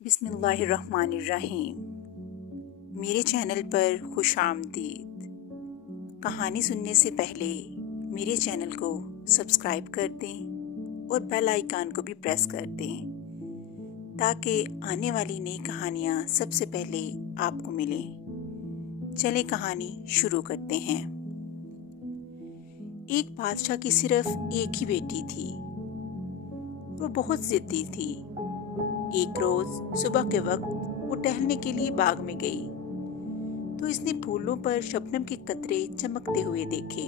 बिस्मिल्लाहिर्रहमानिर्रहीम। मेरे चैनल पर खुश आमदीद। कहानी सुनने से पहले मेरे चैनल को सब्सक्राइब कर दें और बेल आइकन को भी प्रेस कर दें ताकि आने वाली नई कहानियाँ सबसे पहले आपको मिलें। चले कहानी शुरू करते हैं। एक बादशाह की सिर्फ एक ही बेटी थी। वो बहुत जिद्दी थी। एक रोज सुबह के वक्त वो टहलने के लिए बाग में गई तो इसने फूलों पर शबनम के कतरे चमकते हुए देखे।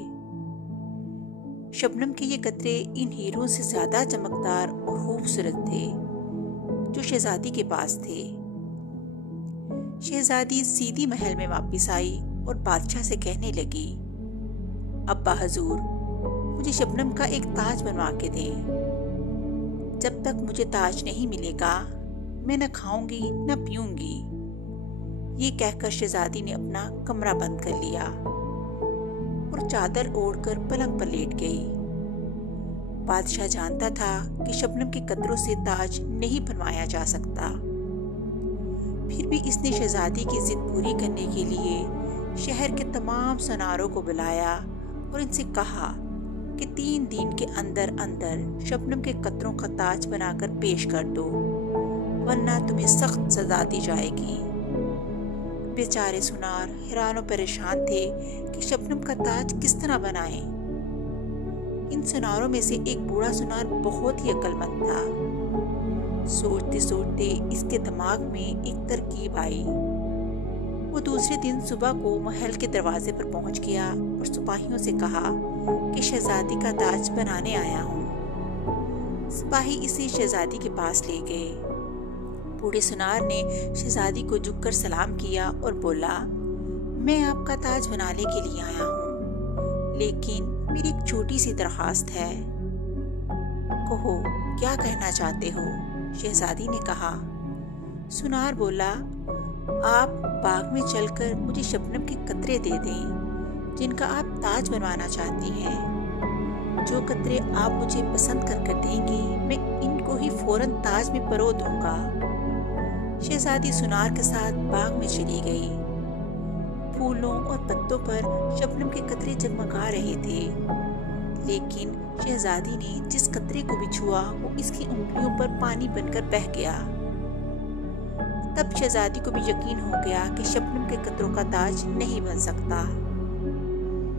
शबनम के ये कतरे इन हीरों से ज्यादा चमकदार और खूबसूरत थे जो शहजादी के पास थे। शहजादी सीधी महल में वापस आई और बादशाह से कहने लगी, अब्बा हजूर, मुझे शबनम का एक ताज बनवा के दें। जब तक मुझे ताज नहीं मिलेगा मैं न खाऊंगी न पीऊंगी। ये कहकर शहजादी ने अपना कमरा बंद कर लिया और चादर ओढ़कर पलंग पर लेट गई। बादशाह जानता था कि शबनम के कतरों से ताज नहीं बनवाया जा सकता। फिर भी इसने शहजादी की जिद पूरी करने के लिए शहर के तमाम सुनारों को बुलाया और इनसे कहा कि 3 दिन के अंदर अंदर शबनम के कतरों का ताज बनाकर पेश कर दो, वरना तुम्हें सख्त सजा दी जाएगी। बेचारे सुनार हैरान और परेशान थे कि शबनम का ताज किस तरह बनाएं। इन सुनारों में से एक बूढ़ा सुनार बहुत ही अक्लमंद था। सोचते सोचते इसके दिमाग में एक तरकीब आई। वो दूसरे दिन सुबह को महल के दरवाजे पर पहुंच गया और सिपाहियों से कहा कि शहजादी का ताज बनाने आया हूँ। सिपाही इसे शहजादी के पास ले गए। बूढ़े सुनार ने शहजादी को झुककर सलाम किया और बोला, मैं आपका ताज बनाने के लिए आया हूँ, लेकिन मेरी एक छोटी सी दरखास्त है। कहो, क्या कहना चाहते हो? शहजादी ने कहा। सुनार बोला, आप बाग में चलकर मुझे शबनम के कतरे दे दें जिनका आप ताज बनवाना चाहती हैं। जो कतरे आप मुझे पसंद कर देंगी मैं इनको ही फौरन ताज में परो दूंगा। शहजादी सुनार के साथ बाग में चली गई। फूलों और पत्तों पर शबनम के कतरे जगमगा रहे थे, लेकिन शहजादी ने जिस कतरे को भी छुआ वो इसकी उंगलियों पर पानी बनकर बह गया। तब शहजादी को भी यकीन हो गया कि शबनम के कतरों का ताज नहीं बन सकता।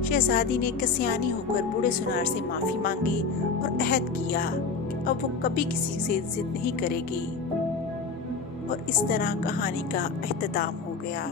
शहजादी ने कसियानी होकर बूढ़े सुनार से माफी मांगी और अहद किया कि अब वो कभी किसी से जिद नहीं करेगी। और इस तरह कहानी का अख्ताम हो गया।